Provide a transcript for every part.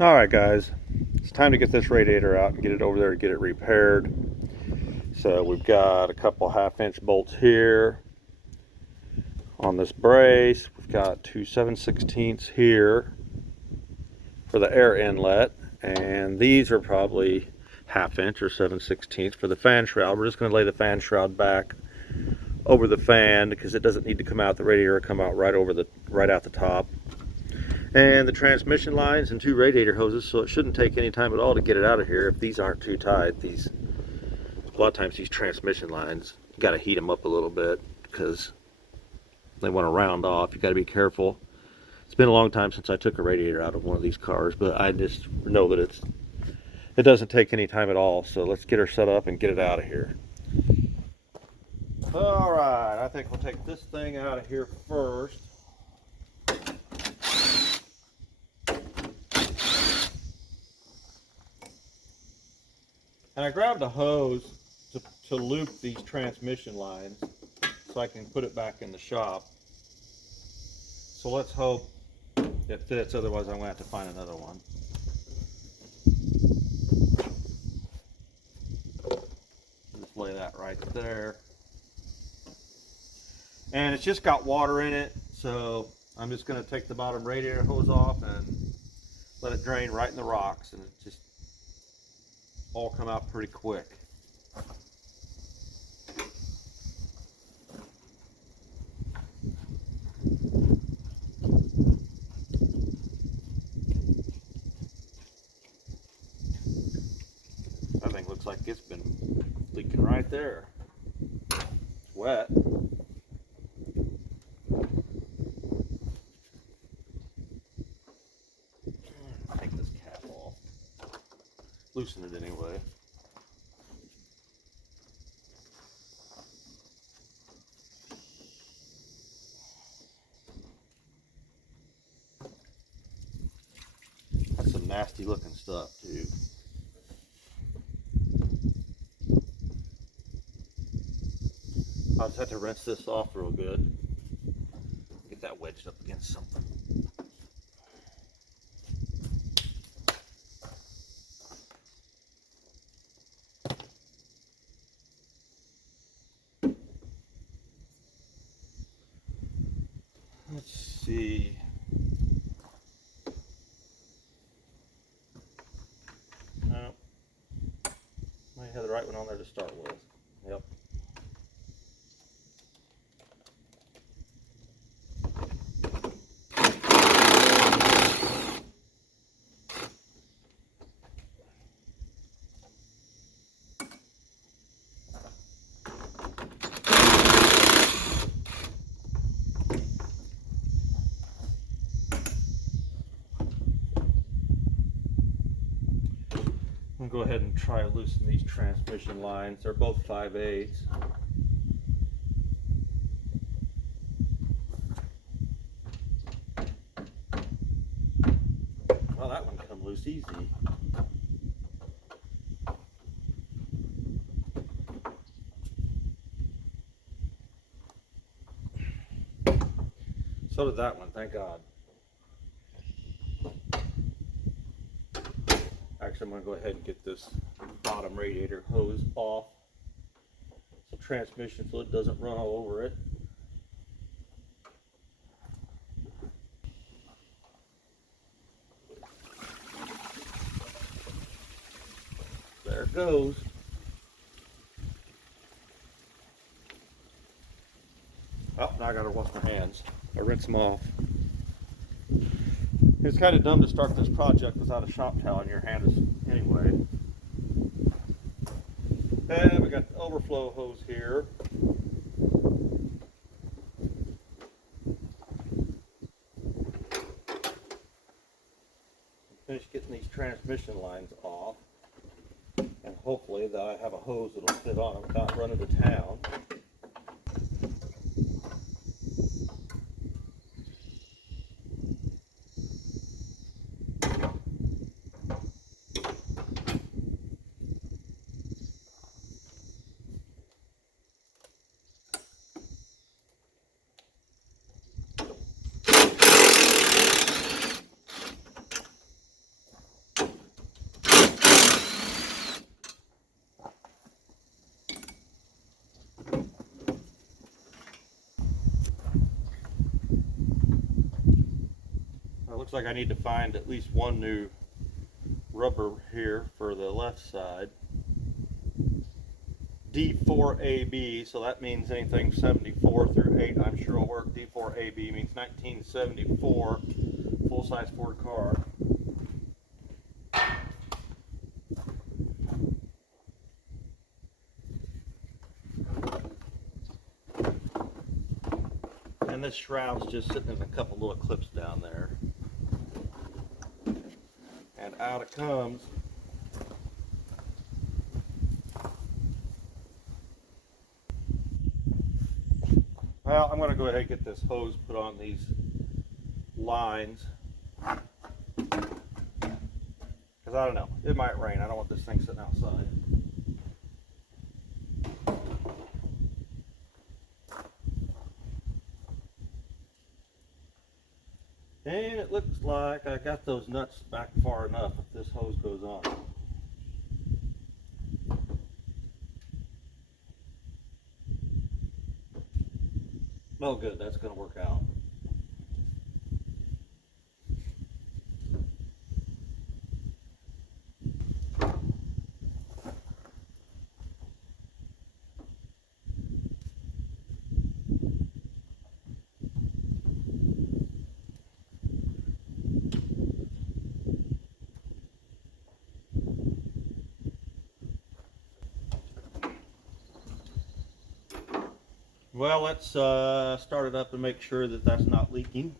Alright guys, it's time to get this radiator out and get it over there to get it repaired. So we've got a couple 1/2-inch bolts here on this brace. We've got two 7/16 here for the air inlet, and these are probably 1/2 inch or 7/16 for the fan shroud. We're just going to lay the fan shroud back over the fan because it doesn't need to come out the radiator, come out right out the top. And the transmission lines and two radiator hoses, so it shouldn't take any time at all to get it out of here if these aren't too tight. A lot of times these transmission lines, you got to heat them up a little bit because they want to round off. You got to be careful. It's been a long time since I took a radiator out of one of these cars, but I just know that it doesn't take any time at all. So let's get her set up and get it out of here. All right, I think we'll take this thing out of here first. And I grabbed a hose to loop these transmission lines so I can put it back in the shop. So let's hope it fits, otherwise I'm going to have to find another one. Just lay that right there. And it's just got water in it, so I'm just going to take the bottom radiator hose off and let it drain right in the rocks, and it just all come out pretty quick. That thing looks like it's been leaking right there. It's wet. Take this cap off. Loosen it anyway. That's some nasty looking stuff too. I'll just have to rinse this off real good. Get that wedged up against something. Let's see. No. Might have the right one on there to start with. Yep. I'm going to go ahead and try to loosen these transmission lines. They're both 5/8. Well, that one come loose easy. So did that one, thank God. Actually, I'm going to go ahead and get this bottom radiator hose off so transmission fluid doesn't run all over it. There it goes. Oh, now I got to wash my hands. I rinse them off. It's kind of dumb to start this project without a shop towel in your hands anyway. And we got the overflow hose here. Finish getting these transmission lines off. And hopefully that I have a hose that'll fit on it without running to town. looks like I need to find at least one new rubber here for the left side. D4AB, so that means anything 74 through 8 I'm sure will work. D4AB means 1974, full-size Ford car. And this shroud's just sitting in a couple little clips down there. And out it comes. Well, I'm going to go ahead and get this hose put on these lines. Because I don't know, it might rain. I don't want this thing sitting outside. And it looks like I got those nuts back far enough if this hose goes on. Oh good, that's going to work out. Well, let's start it up and make sure that that's not leaking.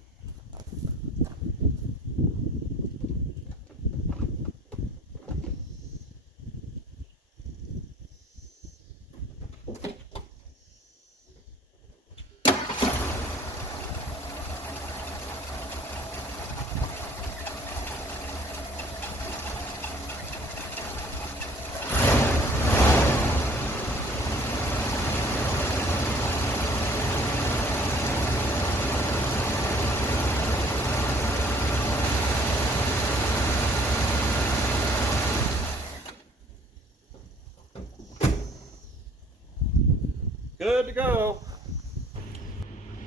Good to go.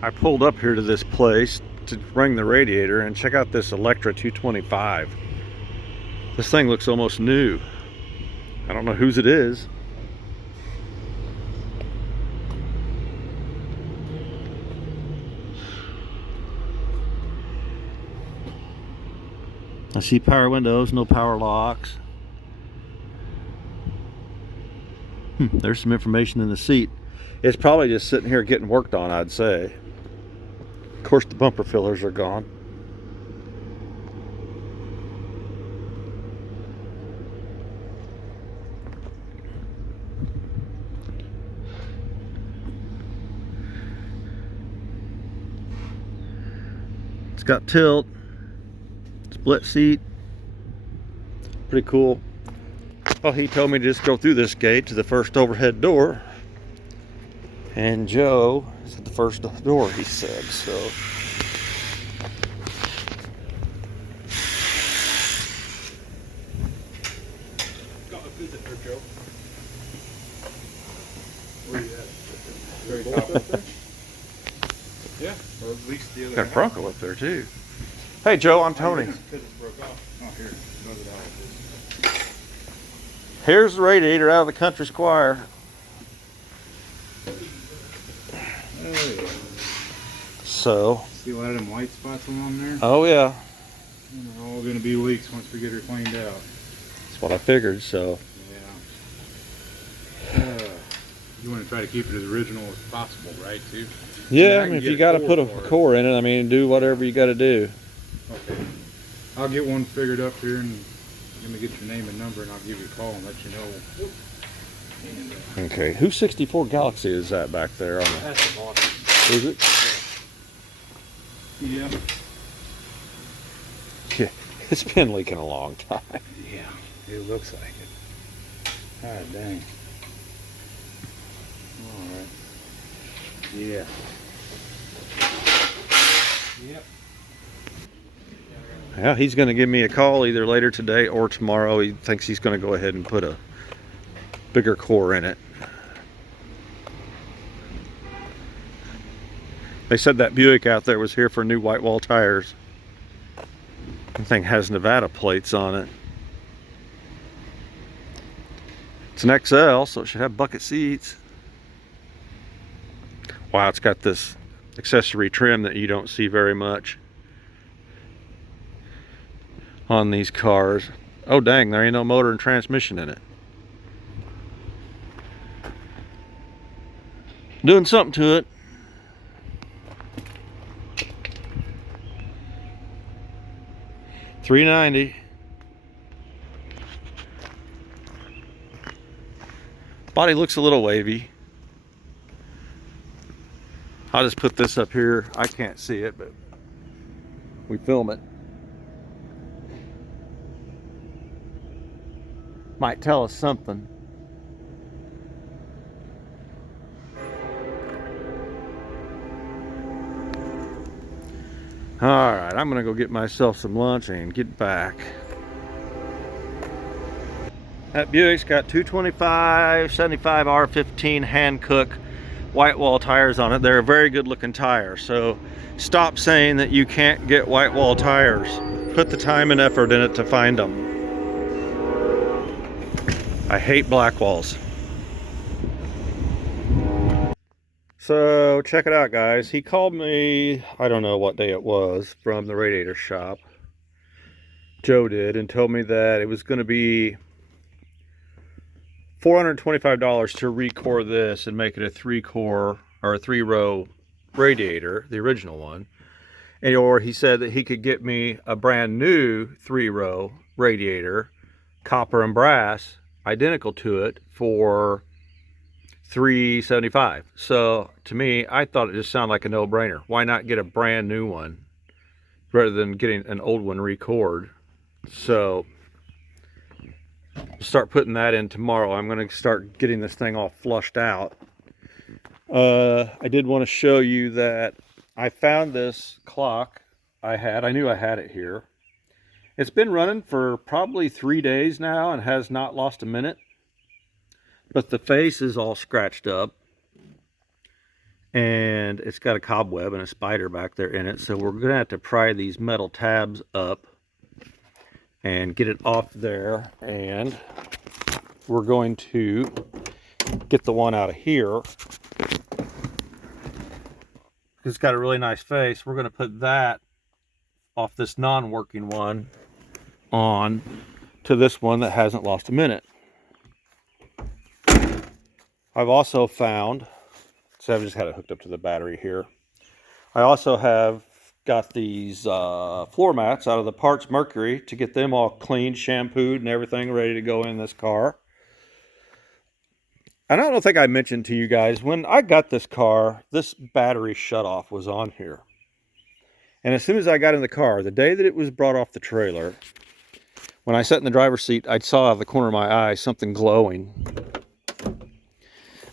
I pulled up here to this place to bring the radiator and check out this Electra 225. This thing looks almost new. I don't know whose it is. I see power windows, no power locks. There's some information in the seat. It's probably just sitting here getting worked on, I'd say. Of course, the bumper fillers are gone. It's got tilt, split seat, pretty cool. Well, he told me to just go through this gate to the first overhead door. And Joe is at the first door, he said, so. Got a visit there, Joe. Where you at? Very top up there? Yeah, or at least the other Got a Bronco up there too. Hey Joe, I'm Tony. Because it broke off. Oh, here. Knows it out. Here's the radiator out of the country Squire. Oh, yeah. So. See a lot of them white spots along there? Oh yeah. And they're all going to be leaks once we get her cleaned out. That's what I figured, so. Yeah. You want to try to keep it as original as possible, right, too? Yeah, I mean, if you got to put a core in it, I mean, do whatever you got to do. Okay. I'll get one figured up here and let me get your name and number and I'll give you a call and let you know. And, Okay, whose 64 Galaxie is that back there? On the, that's the boss. is it? Yeah. Yeah, it's been leaking a long time. Yeah, it looks like it. Ah, dang. Alright. Yeah. Yep. Yeah, he's going to give me a call either later today or tomorrow. He thinks he's going to go ahead and put a bigger core in it. They said that Buick out there was here for new white wall tires. The thing has Nevada plates on it. It's an XL, so it should have bucket seats. Wow, it's got this accessory trim that you don't see very much on these cars. Oh dang, there ain't no motor and transmission in it. Doing something to it. $390. Body looks a little wavy. I'll just put this up here. I can't see it, but we film it. Might tell us something. Alright, I'm gonna go get myself some lunch and get back. That Buick's got 225 75 R15 hand cook white wall tires on it. They're a very good looking tire, so stop saying that you can't get white wall tires. Put the time and effort in it to find them. I hate black walls. So check it out, guys. He called me, I don't know what day it was, from the Radiator shop. Joe did, and told me that it was going to be $425 to recore this and make it a 3-core or a 3-row Radiator, the original one. And or he said that he could get me a brand new 3-row Radiator, copper and brass, identical to it, for $375. So to me, I thought it just sounded like a no-brainer. Why not get a brand new one rather than getting an old one record? So start putting that in tomorrow. I'm going to start getting this thing all flushed out. I did want to show you that I found this clock I knew I had it here. It's been running for probably 3 days now and has not lost a minute. But the face is all scratched up. And it's got a cobweb and a spider back there in it. So we're going to have to pry these metal tabs up and get it off there. And we're going to get the one out of here. It's got a really nice face. We're going to put that off this non-working one on to this one that hasn't lost a minute. I've also found, so I've just had it hooked up to the battery here. I also have got these floor mats out of the parts Mercury to get them all cleaned, shampooed, and everything ready to go in this car. And I don't think I mentioned to you guys, when I got this car, this battery shutoff was on here. And as soon as I got in the car, the day that it was brought off the trailer, when I sat in the driver's seat, I saw out of the corner of my eye something glowing.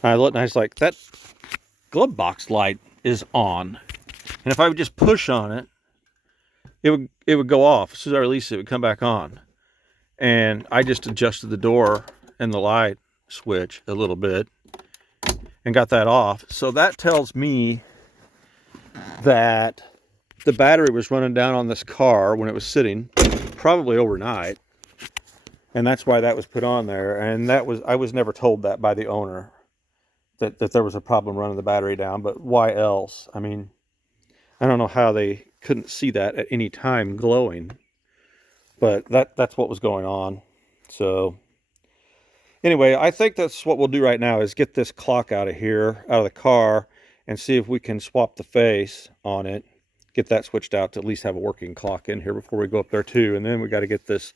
And I looked and I was like, that glove box light is on. And if I would just push on it, it would go off. As soon as I release it, it would come back on. And I just adjusted the door and the light switch a little bit and got that off. So that tells me that the battery was running down on this car when it was sitting, probably overnight. And that's why that was put on there. And I was never told that by the owner, that there was a problem running the battery down. But why else? I mean, I don't know how they couldn't see that at any time glowing. But that's what was going on. So anyway, I think that's what we'll do right now, is get this clock out of here, out of the car, and see if we can swap the face on it, get that switched out to at least have a working clock in here before we go up there too. And then we got to get this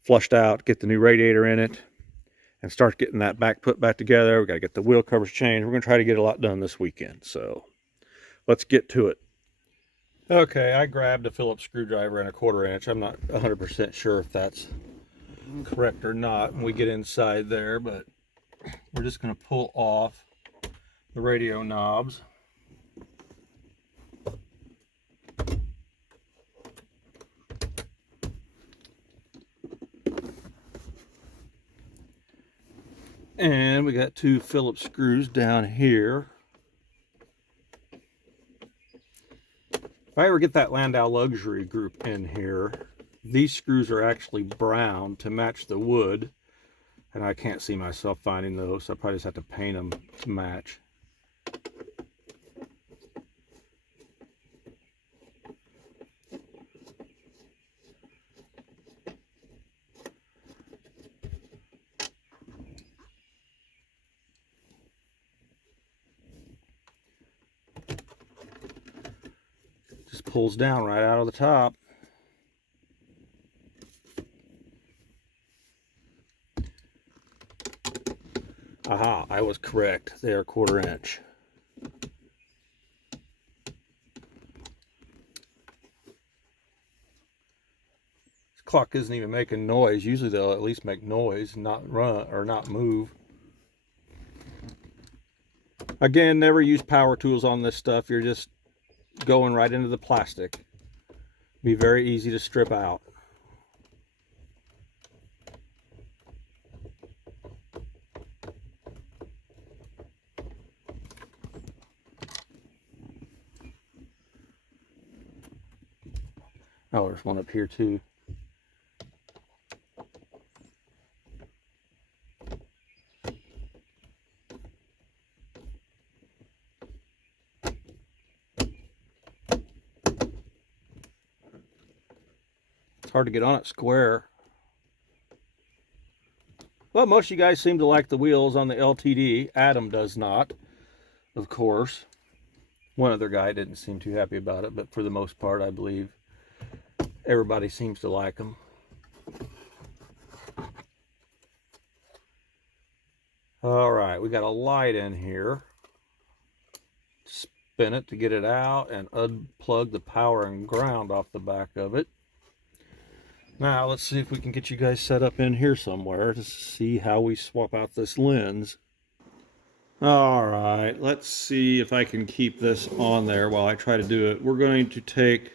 flushed out, get the new radiator in it, and start getting that put back together. We got to get the wheel covers changed. We're going to try to get a lot done this weekend. So let's get to it. Okay, I grabbed a Phillips screwdriver and a 1/4 inch. I'm not 100% sure if that's correct or not when we get inside there, but we're just going to pull off the radio knobs. And we got 2 Phillips screws down here. If I ever get that Landau Luxury group in here, These screws are actually brown to match the wood, and I can't see myself finding those, so I probably just have to paint them to match. Just pulls down right out of the top. Aha, I was correct. They are 1/4 inch. This clock isn't even making noise. Usually they'll at least make noise, not run or not move. Again, never use power tools on this stuff. You're just going right into the plastic. Be very easy to strip out. Oh, there's one up here too. It's hard to get on it square. Well, most of you guys seem to like the wheels on the LTD. Adam does not, of course. One other guy didn't seem too happy about it, but for the most part, I believe everybody seems to like them. All right, we got a light in here. Spin it to get it out and unplug the power and ground off the back of it. Now let's see if we can get you guys set up in here somewhere to see how we swap out this lens. All right, let's see if I can keep this on there while I try to do it. We're going to take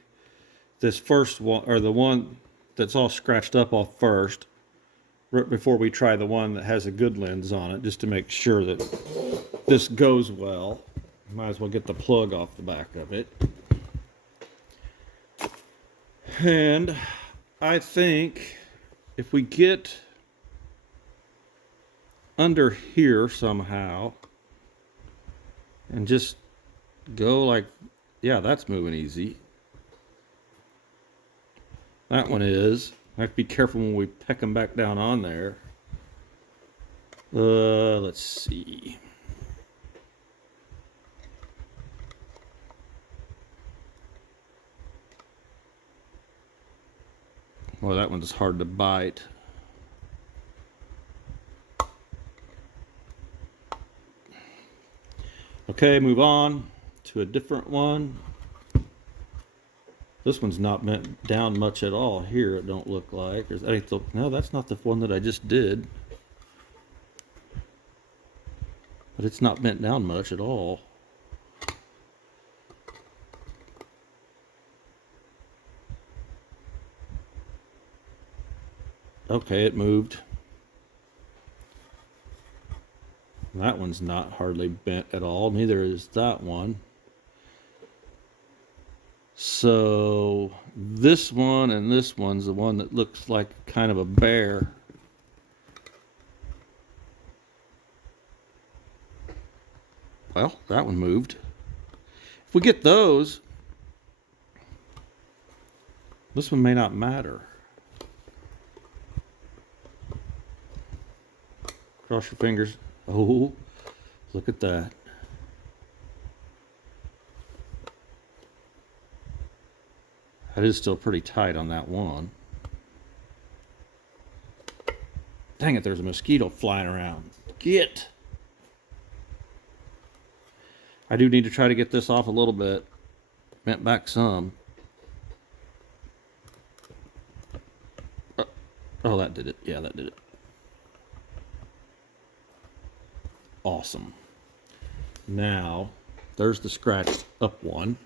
this first one, or the one that's all scratched up off first, before we try the one that has a good lens on it, just to make sure that this goes well. Might as well get the plug off the back of it. And I think if we get under here somehow and just go like, yeah, that's moving easy. That one is. I have to be careful when we peck them back down on there. Let's see. Well, that one's hard to bite. Okay, move on to a different one. This one's not bent down much at all here, it don't look like. No, that's not the one that I just did. But it's not bent down much at all. Okay, it moved. That one's not hardly bent at all. Neither is that one. So this one and this one's the one that looks like kind of a bear. Well, that one moved. If we get those, this one may not matter. Cross your fingers. Oh, look at that. That is still pretty tight on that one. Dang it, there's a mosquito flying around. Get! I do need to try to get this off a little bit. Bent back some. Oh, that did it. Yeah, that did it. Awesome. Now, there's the scratched up one.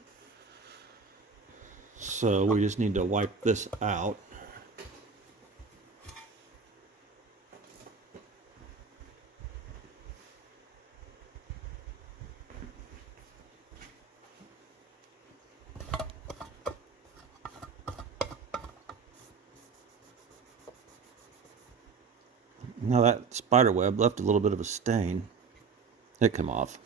So we just need to wipe this out. Now that spider web left a little bit of a stain. It come off.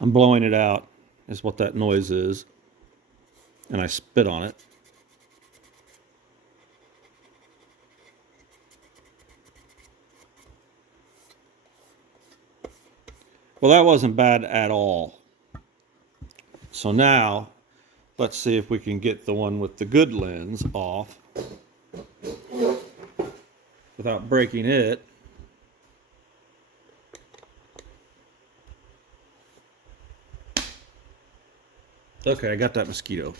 I'm blowing it out is what that noise is. And I spit on it. Well, that wasn't bad at all. So now, let's see if we can get the one with the good lens off without breaking it. Okay, I got that mosquito.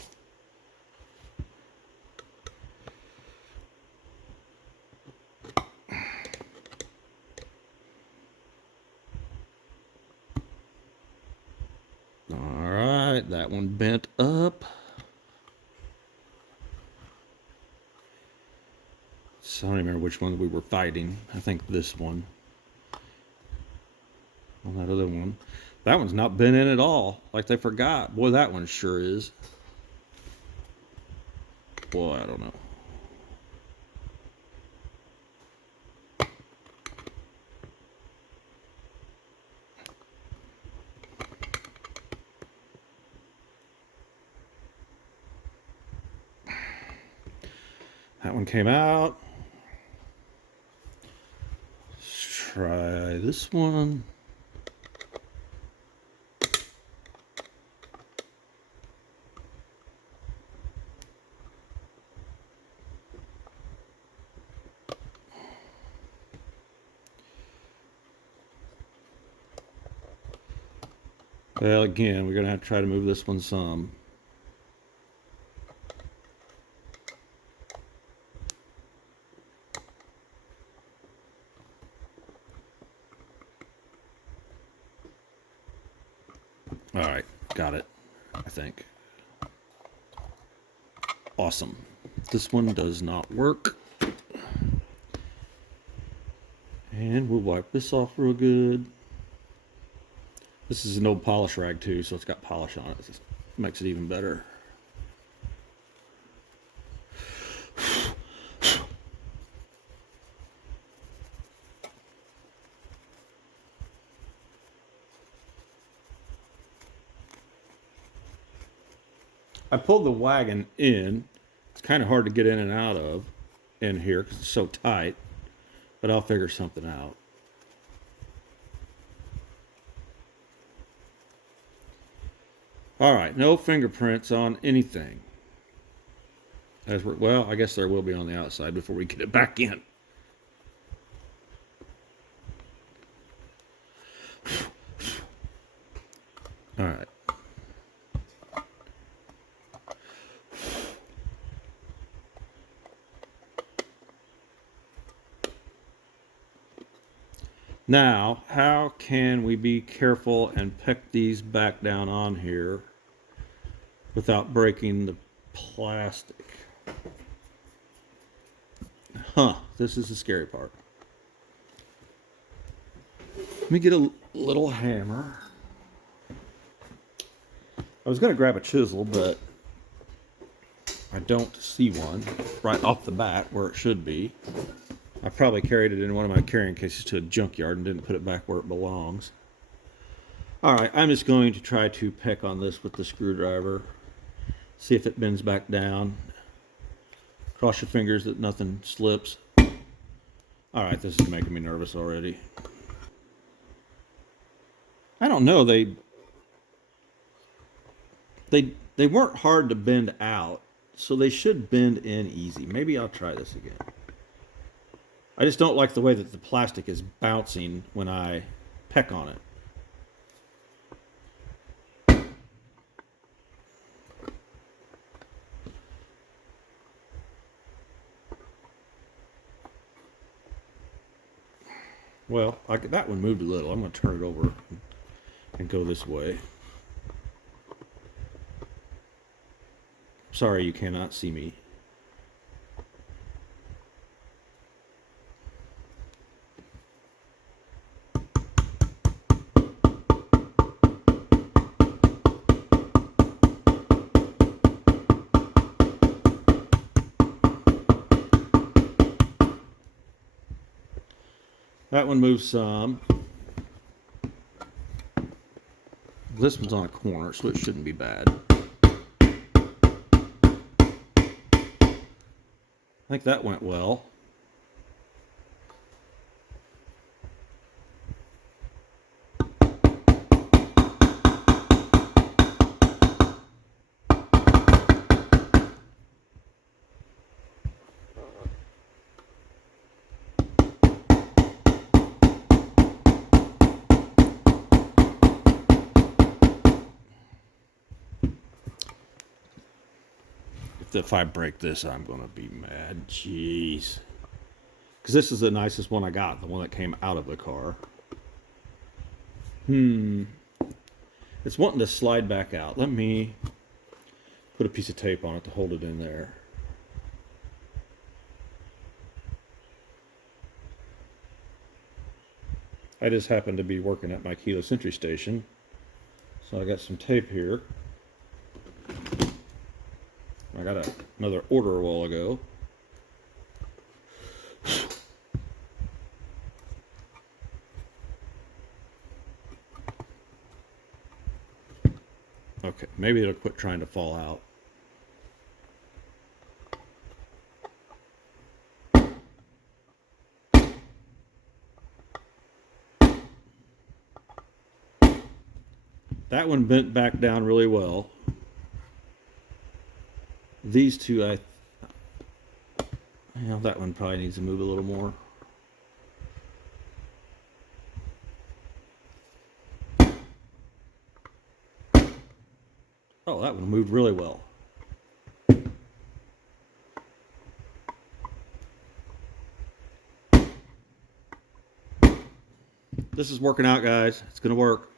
All right, that one bent up. So I don't remember which one we were fighting. I think this one. On that other one. That one's not bent in at all. Like they forgot. Boy, that one sure is. Boy, I don't know. That one came out. Let's try this one. Well, again, we're going to have to try to move this one some. All right, got it, I think. Awesome. This one does not work. And we'll wipe this off real good. This is an old polish rag too, so it's got polish on it. It makes it even better. I pulled the wagon in. It's kind of hard to get in and out of in here because it's so tight, but I'll figure something out. All right, no fingerprints on anything. Well, I guess there will be on the outside before we get it back in. All right. Now, how can we be careful and peck these back down on here without breaking the plastic? This is the scary part. Let me get a little hammer. I was going to grab a chisel, but I don't see one right off the bat where it should be. I probably carried it in one of my carrying cases to a junkyard and didn't put it back where it belongs. All right, I'm just going to try to peck on this with the screwdriver. See if it bends back down. Cross your fingers that nothing slips. All right, this is making me nervous already. I don't know, they weren't hard to bend out, so they should bend in easy. Maybe I'll try this again. I just don't like the way that the plastic is bouncing when I peck on it. Well, that one moved a little. I'm going to turn it over and go this way. Sorry you cannot see me. That one moves some. This one's on a corner, so it shouldn't be bad. I think that went well. If I break this, I'm gonna be mad. Jeez. Because this is the nicest one I got, the one that came out of the car. It's wanting to slide back out. Let me put a piece of tape on it to hold it in there. I just happened to be working at my keyless entry station, so I got some tape here. I got another order a while ago. Okay, maybe it'll quit trying to fall out. That one bent back down really well. These two, that one probably needs to move a little more. Oh, that one moved really well. This is working out, guys. It's going to work.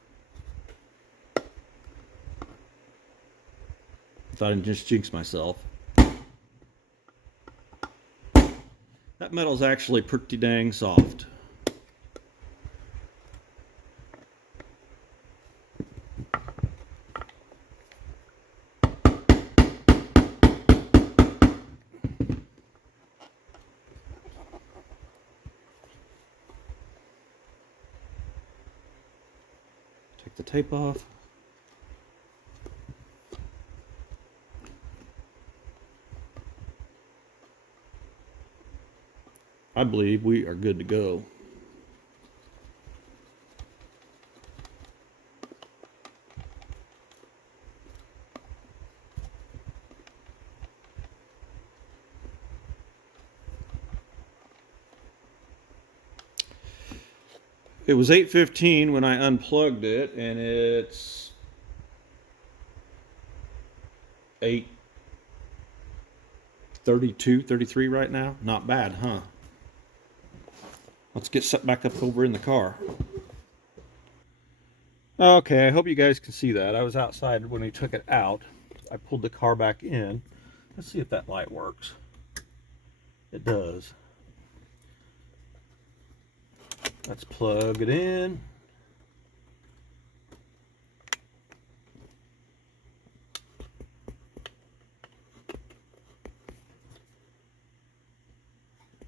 Thought I'd just jinx myself. That metal's actually pretty dang soft. Take the tape off. I believe we are good to go. It was 8:15 when I unplugged it, and it's 8:32, 33 right now. Not bad, huh? Let's get set back up over in the car. Okay, I hope you guys can see that. I was outside when we took it out. I pulled the car back in. Let's see if that light works. It does. Let's plug it in.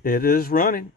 It is running.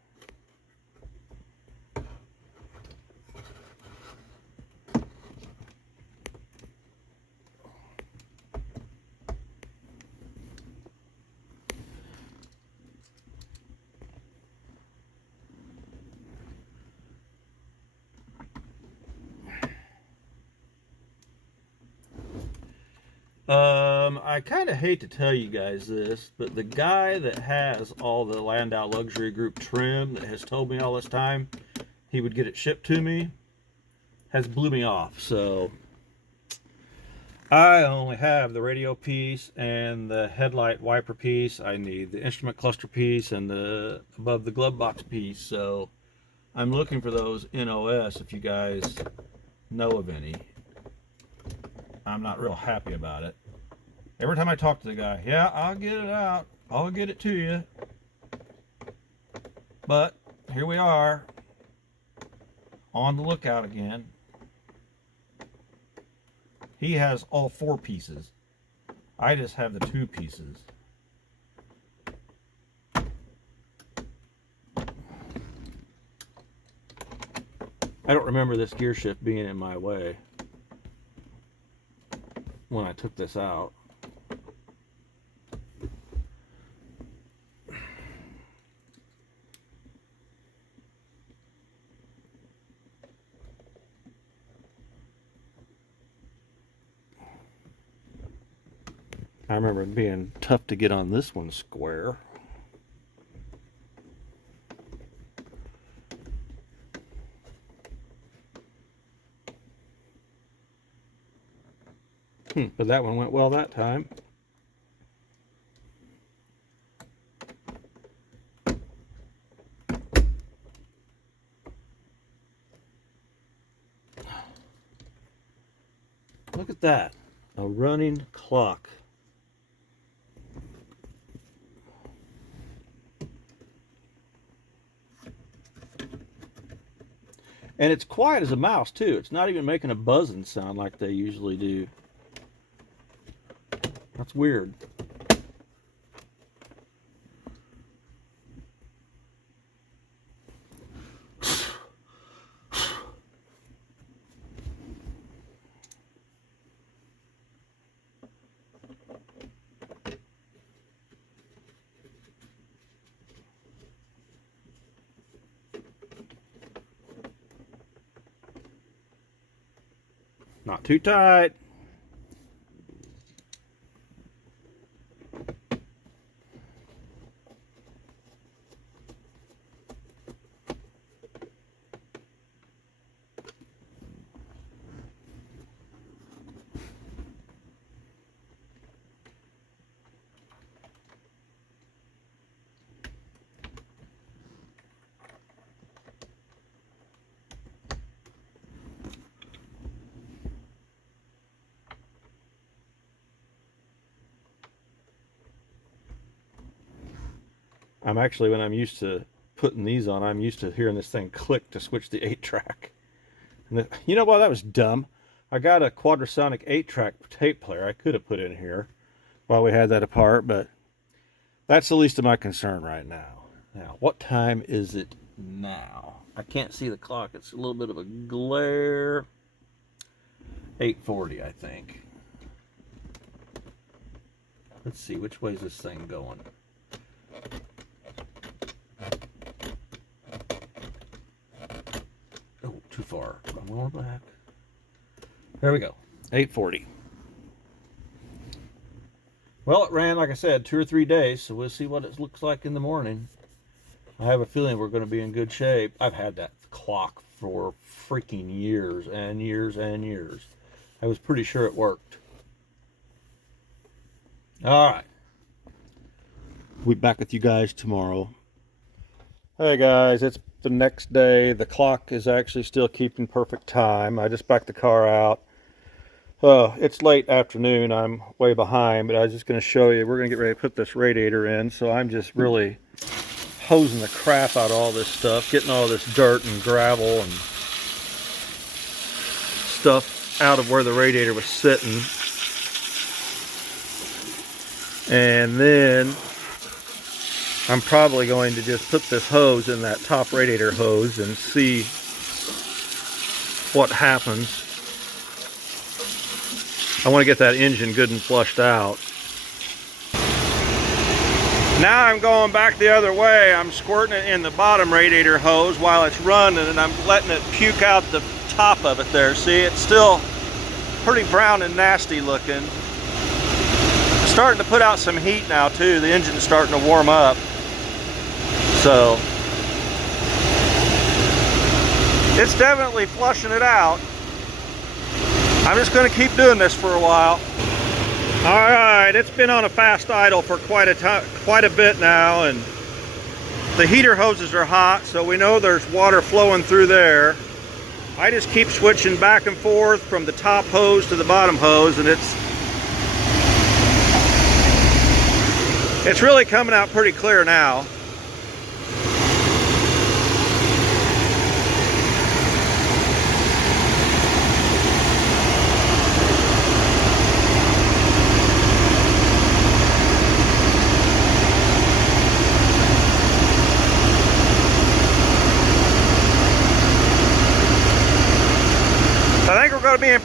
I kind of hate to tell you guys this, but the guy that has all the Landau Luxury Group trim that has told me all this time he would get it shipped to me has blew me off. So I only have the radio piece and the headlight wiper piece. I need the instrument cluster piece and the above the glove box piece. So I'm looking for those NOS if you guys know of any. I'm not real happy about it. Every time I talk to the guy, yeah, I'll get it out. I'll get it to you. But here we are, on the lookout again. He has all 4 pieces. I just have the 2 pieces. I don't remember this gear shift being in my way when I took this out. I remember it being tough to get on this one square. But that one went well that time. Look at that, a running clock. And it's quiet as a mouse too. It's not even making a buzzing sound like they usually do. That's weird. Not too tight. I'm actually, when I'm used to putting these on, I'm used to hearing this thing click to switch the 8-track. And you know what? That was dumb. I got a quadrasonic 8-track tape player I could have put in here while we had that apart, but that's the least of my concern right now. Now, what time is it now? I can't see the clock. It's a little bit of a glare. 8:40, I think. Let's see, which way is this thing going? Oh, too far. I'm going back. There we go. 8:40. Well, it ran, like I said, 2 or 3 days, so we'll see what it looks like in the morning. I have a feeling we're going to be in good shape. I've had that clock for freaking years and years and years. I was pretty sure it worked. All right. We'll be back with you guys tomorrow. Hey guys, it's the next day. The clock is actually still keeping perfect time. I just backed the car out. It's late afternoon. I'm way behind, but I was just going to show you. We're going to get ready to put this radiator in, so I'm just really hosing the crap out of all this stuff, getting all this dirt and gravel and stuff out of where the radiator was sitting. And then I'm probably going to just put this hose in that top radiator hose and see what happens. I want to get that engine good and flushed out. Now I'm going back the other way. I'm squirting it in the bottom radiator hose while it's running, and I'm letting it puke out the top of it there. See, it's still pretty brown and nasty looking. It's starting to put out some heat now too. The engine's starting to warm up. So it's definitely flushing it out. I'm just going to keep doing this for a while. All right, it's been on a fast idle for quite a bit now, and the heater hoses are hot, so we know there's water flowing through there. I just keep switching back and forth from the top hose to the bottom hose, and it's really coming out pretty clear now.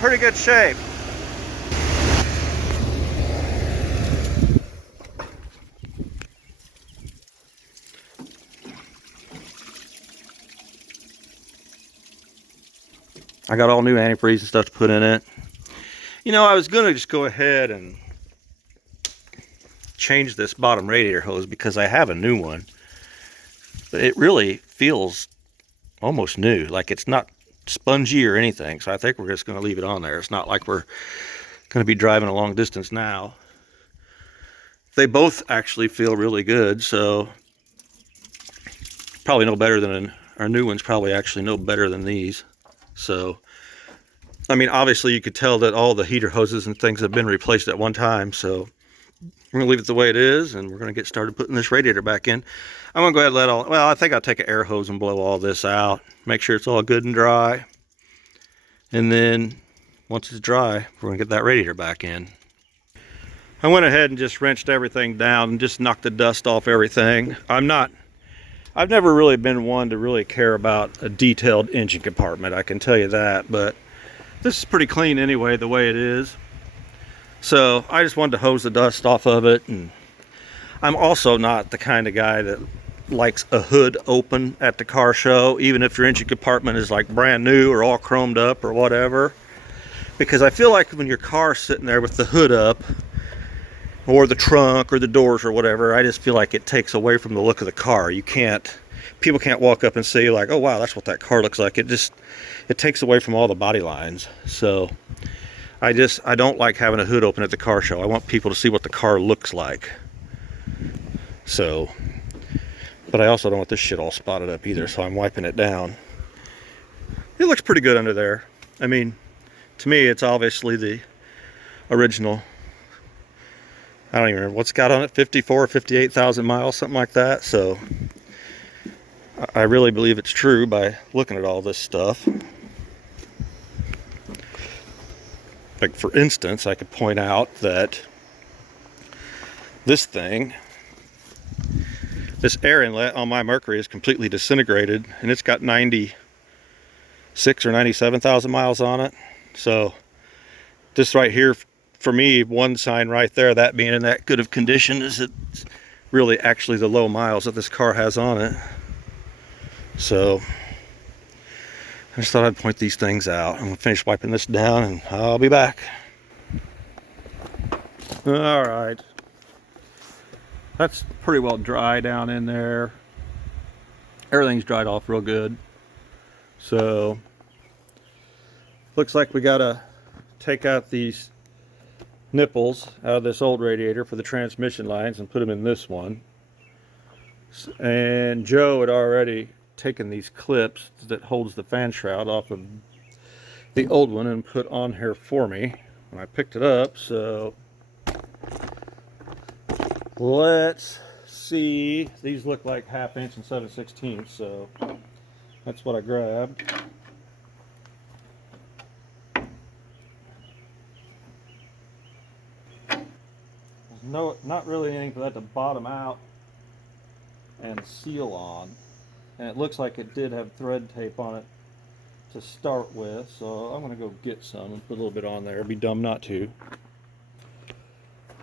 pretty good shape. I got all new antifreeze and stuff to put in it. You know, I was gonna just go ahead and change this bottom radiator hose because I have a new one. But it really feels almost new, like it's not spongy or anything. So I think we're just gonna leave it on there. It's not like we're gonna be driving a long distance now. They both actually feel really good, so probably no better than our new ones. Probably actually no better than these. So, I mean, obviously you could tell that all the heater hoses and things have been replaced at one time. So we're gonna leave it the way it is, and we're gonna get started putting this radiator back in. I'm gonna go ahead and let all, well, I think I'll take an air hose and blow all this out, make sure it's all good and dry. And then once it's dry, we're gonna get that radiator back in. I went ahead and just wrenched everything down and just knocked the dust off everything. I've never really been one to really care about a detailed engine compartment, I can tell you that, but this is pretty clean anyway, the way it is. So I just wanted to hose the dust off of it. And I'm also not the kind of guy that likes a hood open at the car show, even if your engine compartment is like brand new or all chromed up or whatever. Because I feel like when your car's sitting there with the hood up, or the trunk or the doors or whatever, I just feel like it takes away from the look of the car. People can't walk up and say like, oh wow, that's what that car looks like. It takes away from all the body lines. So I don't like having a hood open at the car show. I want people to see what the car looks like. So, but I also don't want this shit all spotted up either, so I'm wiping it down. It looks pretty good under there. I mean, to me, it's obviously the original. I don't even remember what's got on it, 54, 58,000 miles, something like that. So I really believe it's true by looking at all this stuff. Like for instance, I could point out that this air inlet on my Mercury is completely disintegrated, and it's got 96 or 97,000 miles on it. So this right here, for me, one sign right there, that being in that good of condition, is it's really actually the low miles that this car has on it. So I just thought I'd point these things out. I'm gonna finish wiping this down and I'll be back. All right, that's pretty well dry down in there. Everything's dried off real good. So looks like we gotta take out these nipples out of this old radiator for the transmission lines and put them in this one. And Joe had already taken these clips that holds the fan shroud off of the old one and put on here for me when I picked it up. So let's see. These look like 1/2 inch and 7/16, so that's what I grabbed. No, not really anything for that to bottom out and seal on. And it looks like it did have thread tape on it to start with, so I'm gonna go get some and put a little bit on there. It'd be dumb not to.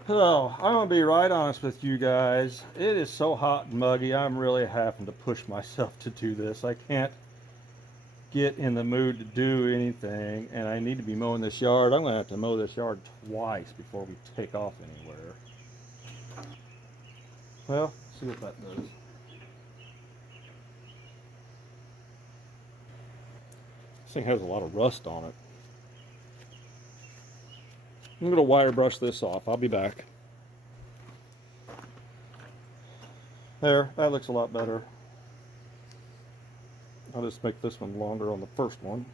So I'm gonna be right honest with you guys. It is so hot and muggy, I'm really having to push myself to do this. I can't get in the mood to do anything, and I need to be mowing this yard. I'm gonna have to mow this yard twice before we take off anywhere. Well, see what that does. This thing has a lot of rust on it. I'm going to wire brush this off. I'll be back. There, that looks a lot better. I'll just make this one longer on the first one.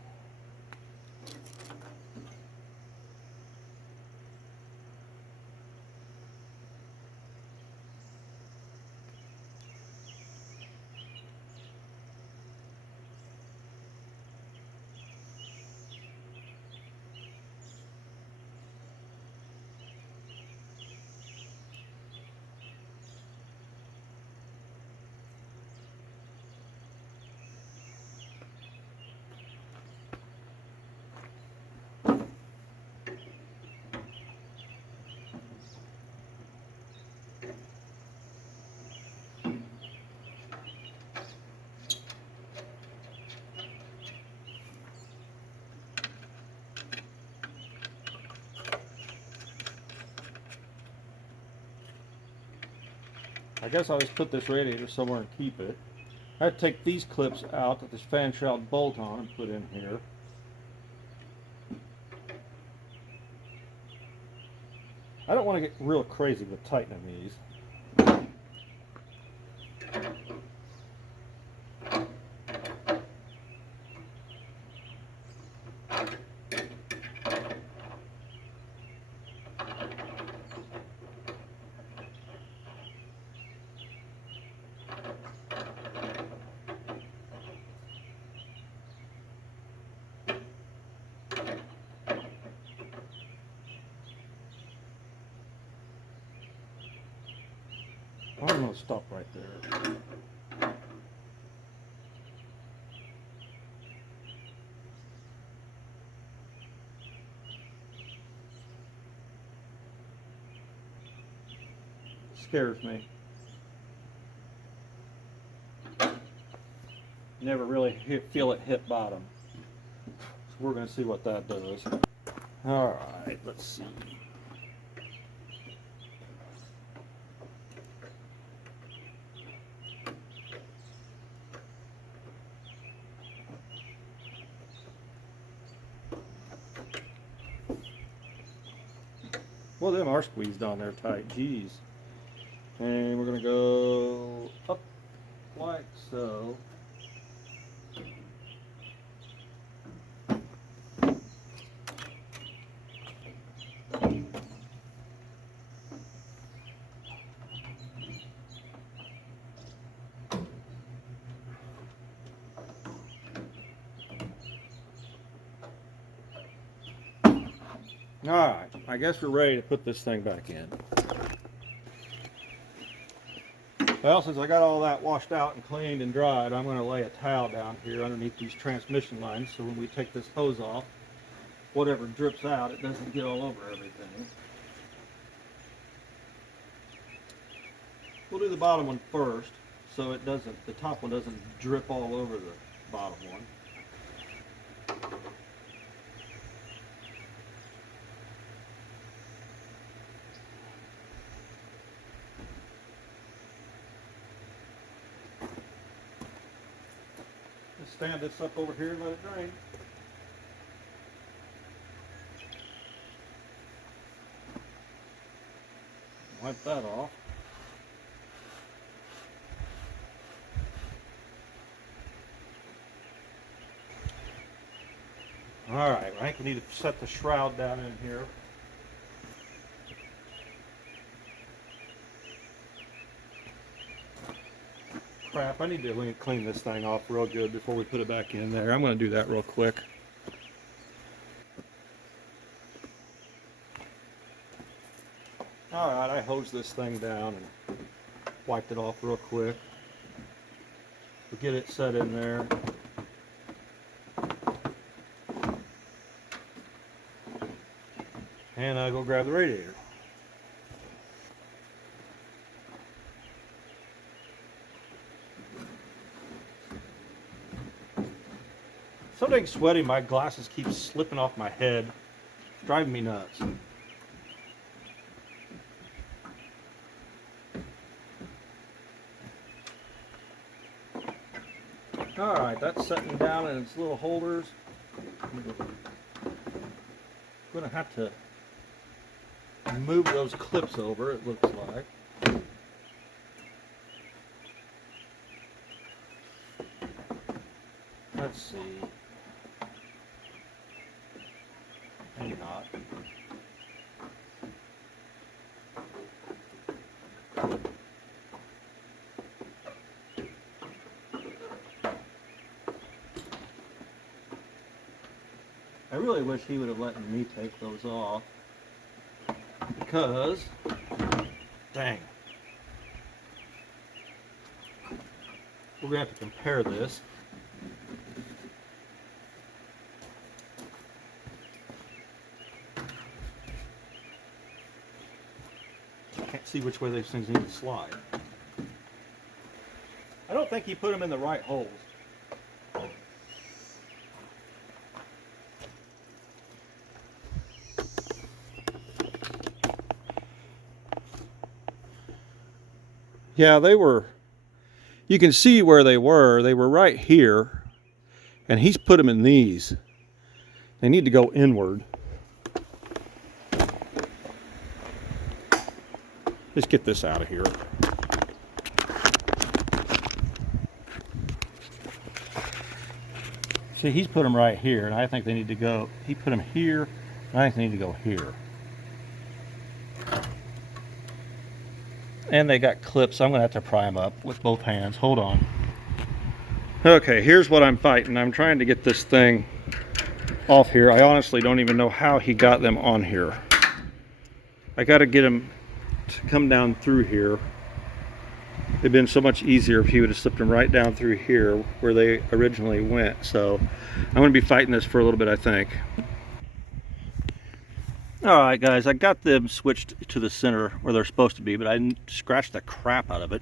I guess I'll just put this radiator somewhere and keep it. I have to take these clips out that this fan shroud bolt on and put in here. I don't want to get real crazy with tightening these. I'm going to stop right there. Scares me. Never really feel it hit bottom. So we're going to see what that does. Alright, let's see. Well, them are squeezed on there tight. Jeez. And we're going to go up like so. Alright, I guess we're ready to put this thing back in. Well, since I got all that washed out and cleaned and dried, I'm going to lay a towel down here underneath these transmission lines so when we take this hose off, whatever drips out, it doesn't get all over everything. We'll do the bottom one first so it doesn't, the top one doesn't drip all over the bottom one. Stand this up over here and let it drain. Wipe that off. Alright, I think we need to set the shroud down in here. Crap, I need to clean this thing off real good before we put it back in there. I'm going to do that real quick. Alright, I hosed this thing down and wiped it off real quick. We'll get it set in there. And I'll go grab the radiator. Something sweaty, my glasses keep slipping off my head. It's driving me nuts. Alright, that's setting down in its little holders. I'm going to have to move those clips over, it looks like. Let's see. Maybe not. I really wish he would have let me take those off because, dang, we're going to have to compare this. Can't see which way these things need to slide. I don't think he put them in the right holes. Yeah, they were, you can see where they were. They were right here, and he's put them in these. They need to go inward. Let's get this out of here. See, he's put them right here, and I think they need to go, he put them here, and I think they need to go here. And they got clips. I'm going to have to pry them up with both hands. Hold on. Okay, here's what I'm fighting. I'm trying to get this thing off here. I honestly don't even know how he got them on here. I got to get them to come down through here. It'd been so much easier if he would have slipped them right down through here where they originally went. So I'm going to be fighting this for a little bit, I think. Alright guys, I got them switched to the center where they're supposed to be, but I scratched the crap out of it.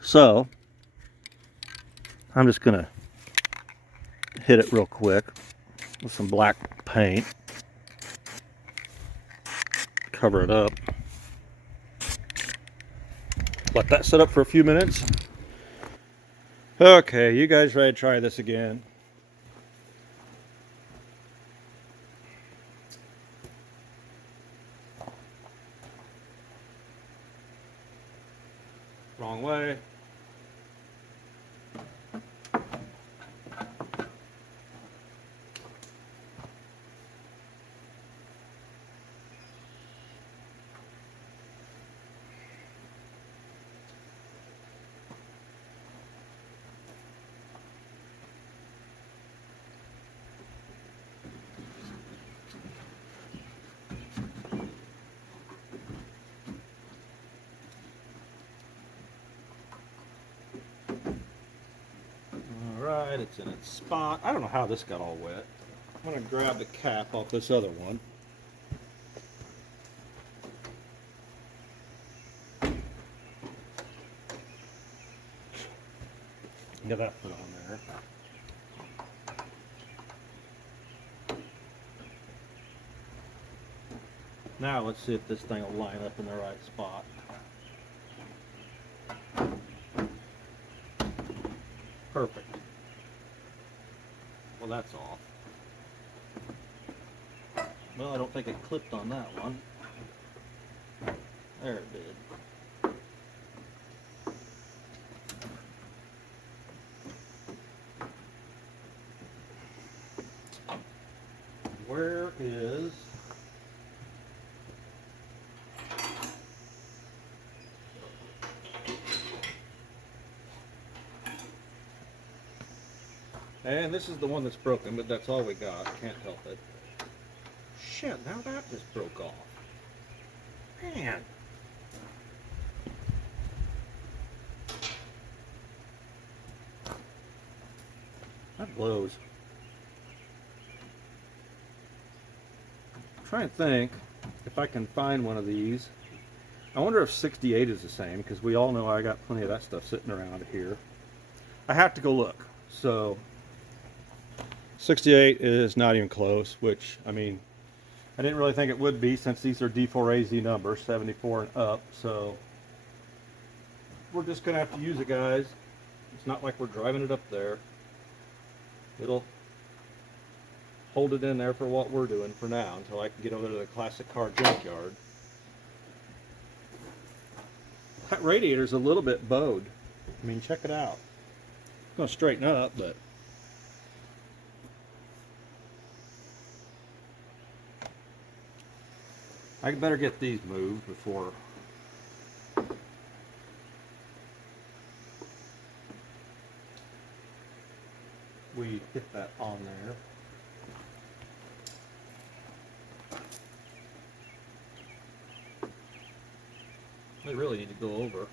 So I'm just going to hit it real quick with some black paint. Cover it up. Let that sit up for a few minutes. Okay, you guys ready to try this again? Wrong way. Alright, it's in its spot. I don't know how this got all wet. I'm going to grab the cap off this other one. Get that put on there. Now let's see if this thing will line up in the right spot. Perfect. Well, that's off. Well, I don't think it clipped on that one. There it did. Where is... And this is the one that's broken, but that's all we got. Can't help it. Shit, now that just broke off. Man. That blows. I'm trying to think if I can find one of these. I wonder if 68 is the same, because we all know I got plenty of that stuff sitting around here. I have to go look. So 68 is not even close, which, I mean, I didn't really think it would be since these are D4AZ numbers, 74 and up, so we're just going to have to use it, guys. It's not like we're driving it up there. It'll hold it in there for what we're doing for now until I can get over to the classic car junkyard. That radiator's a little bit bowed. I mean, check it out. It's going to straighten up, but I better get these moved before we get that on there. They really need to go over.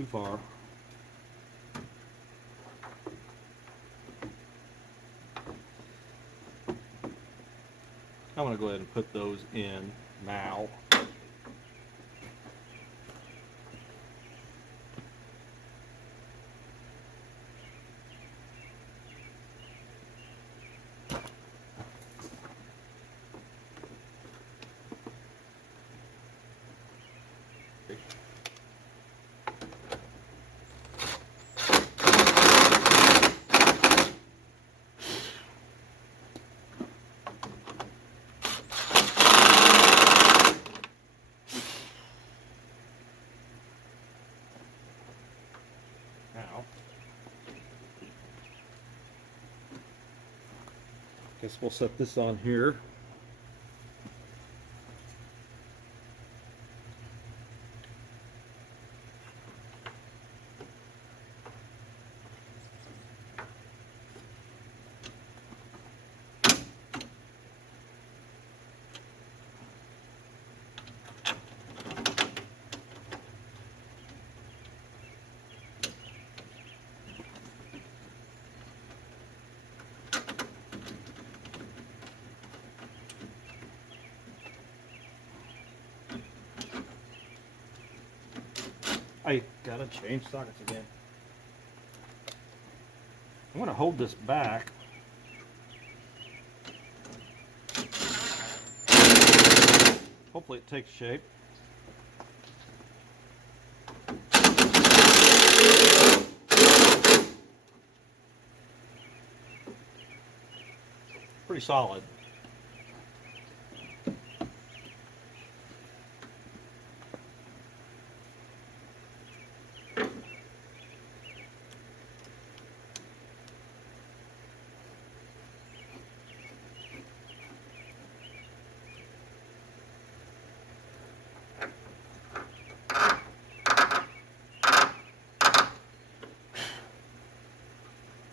too far. I'm going to go ahead and put those in now. Now, guess we'll set this on here. I gotta change sockets again. I'm gonna hold this back. Hopefully it takes shape. Pretty solid.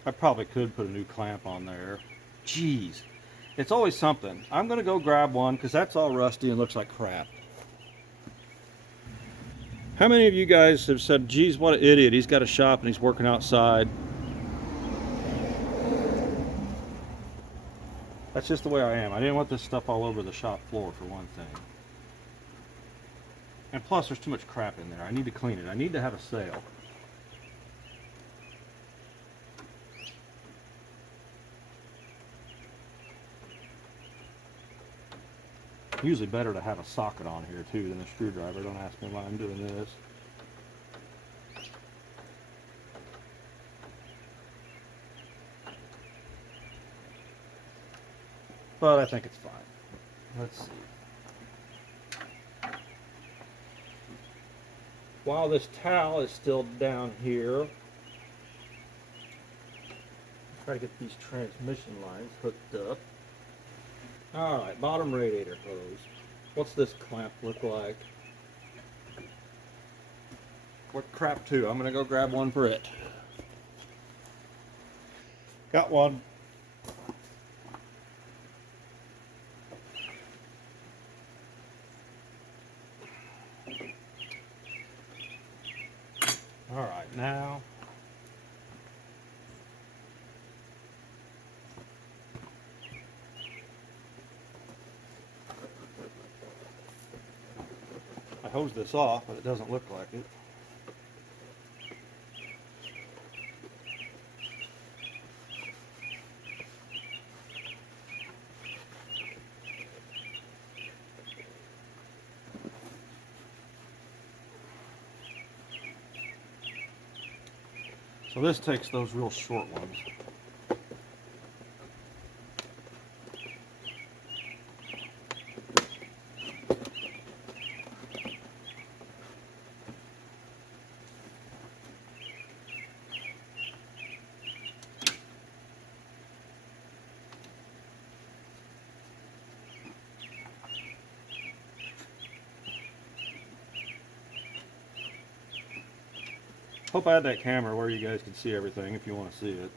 I probably could put a new clamp on there. Jeez, it's always something. I'm gonna go grab one because that's all rusty and looks like crap. How many of you guys have said, geez, what an idiot, he's got a shop and he's working outside? That's just the way I am. I didn't want this stuff all over the shop floor, for one thing. And plus, there's too much crap in there. I need to clean it. I need to have a sale. Usually better to have a socket on here too than a screwdriver. Don't ask me why I'm doing this. But I think it's fine. Let's see. While this towel is still down here, try to get these transmission lines hooked up. Alright, bottom radiator hose. What's this clamp look like? What crap too? I'm gonna go grab one for it. Got one. Alright, now I hosed this off, but it doesn't look like it. So this takes those real short ones. Hope I had that camera where you guys can see everything if you want to see it.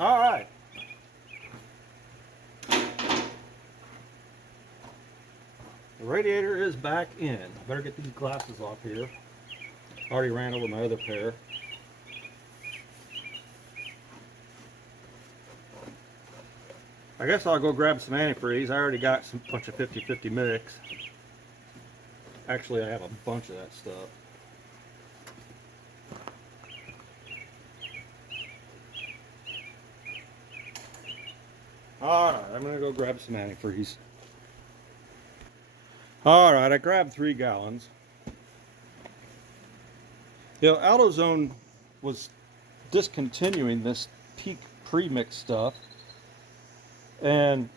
All right. The radiator is back in. I better get these glasses off here. Already ran over my other pair. I guess I'll go grab some antifreeze. I already got some bunch of 50-50 mix. Actually, I have a bunch of that stuff. Alright, I'm going to go grab some antifreeze. Alright, I grabbed 3 gallons. You know, AutoZone was discontinuing this peak pre-mix stuff, and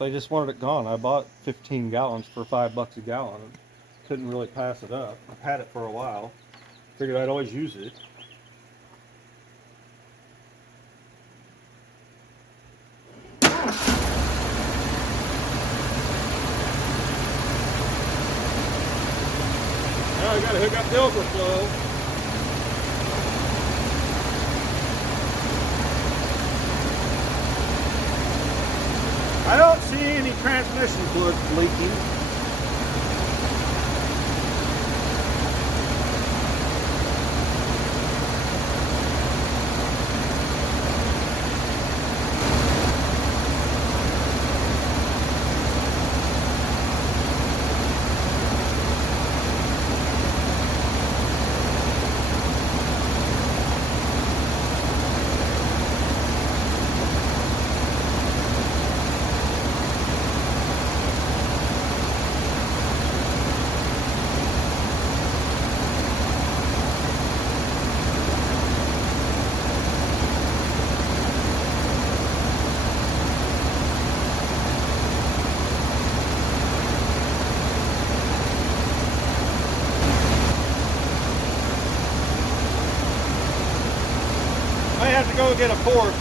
they just wanted it gone. I bought 15 gallons for $5 a gallon. Couldn't really pass it up. I've had it for a while. Figured I'd always use it. Now I gotta hook up the overflow. I don't see any transmission fluid leaking. I have to go get a fork.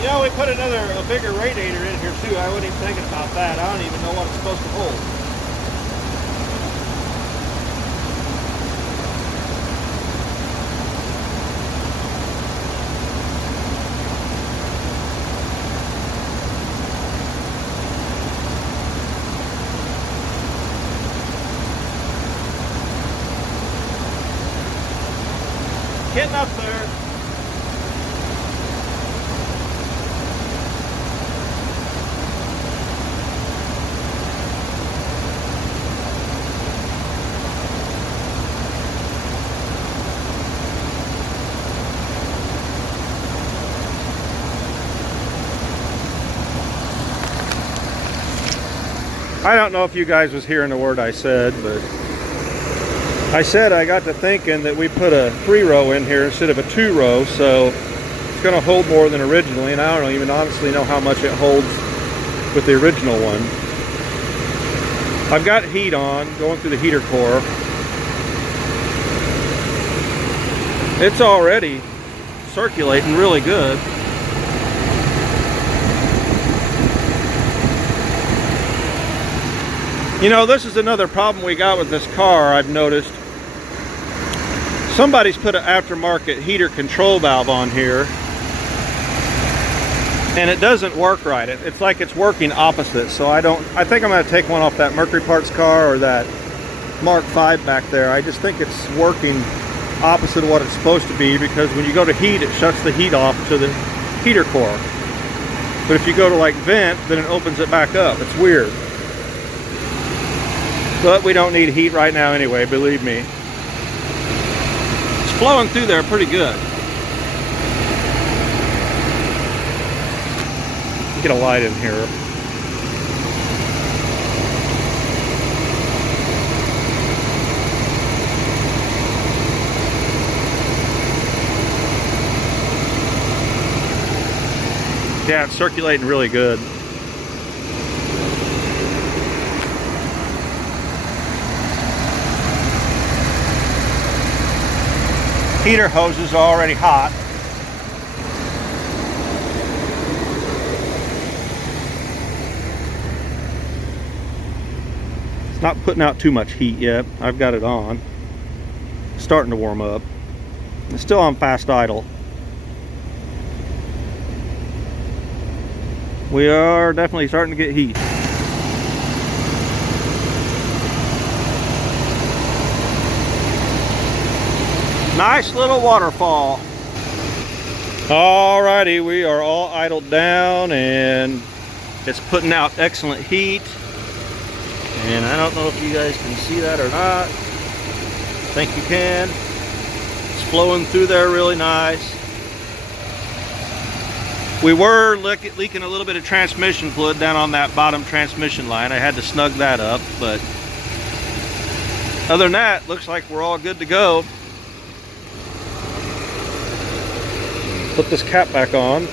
You know, we put a bigger radiator in here too. I wasn't even thinking about that. I don't even know what it's supposed to hold. Getting up there. I don't know if you guys was hearing the word I said, but I said I got to thinking that we put a 3-row in here instead of a 2-row, so it's going to hold more than originally, and I don't even honestly know how much it holds with the original one. I've got heat on, going through the heater core. It's already circulating really good. You know, this is another problem we got with this car, I've noticed. Somebody's put an aftermarket heater control valve on here, and it doesn't work right. It's like it's working opposite, so I think I'm going to take one off that Mercury parts car or that Mark V back there. I just think it's working opposite of what it's supposed to be, because when you go to heat, it shuts the heat off to the heater core. But if you go to like vent, then it opens it back up. It's weird. But we don't need heat right now anyway, believe me. It's flowing through there pretty good. Get a light in here. Yeah, it's circulating really good. Heater hoses are already hot. Not putting out too much heat yet. I've got it on. Starting to warm up. It's still on fast idle. We are definitely starting to get heat. Nice little waterfall. Alrighty, we are all idled down and it's putting out excellent heat. And I don't know if you guys can see that or not. I think you can. It's flowing through there really nice. We were leaking a little bit of transmission fluid down on that bottom transmission line. I had to snug that up, but other than that, looks like we're all good to go. Put this cap back on.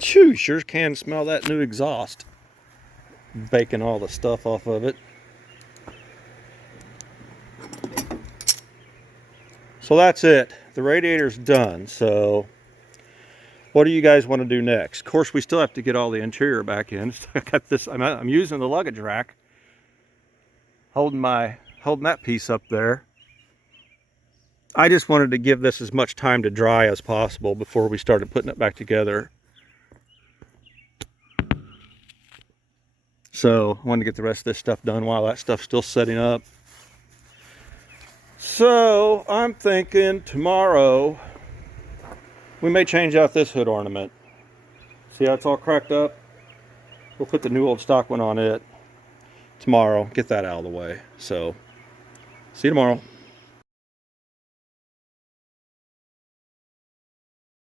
Phew, sure can smell that new exhaust. Baking all the stuff off of it. So that's it. The radiator's done. So what do you guys want to do next? Of course, we still have to get all the interior back in. I got this. I'm using the luggage rack, holding that piece up there. I just wanted to give this as much time to dry as possible before we started putting it back together. So I wanted to get the rest of this stuff done while that stuff's still setting up. So I'm thinking tomorrow we may change out this hood ornament. See how it's all cracked up? We'll put the new old stock one on it tomorrow. Get that out of the way. So see you tomorrow.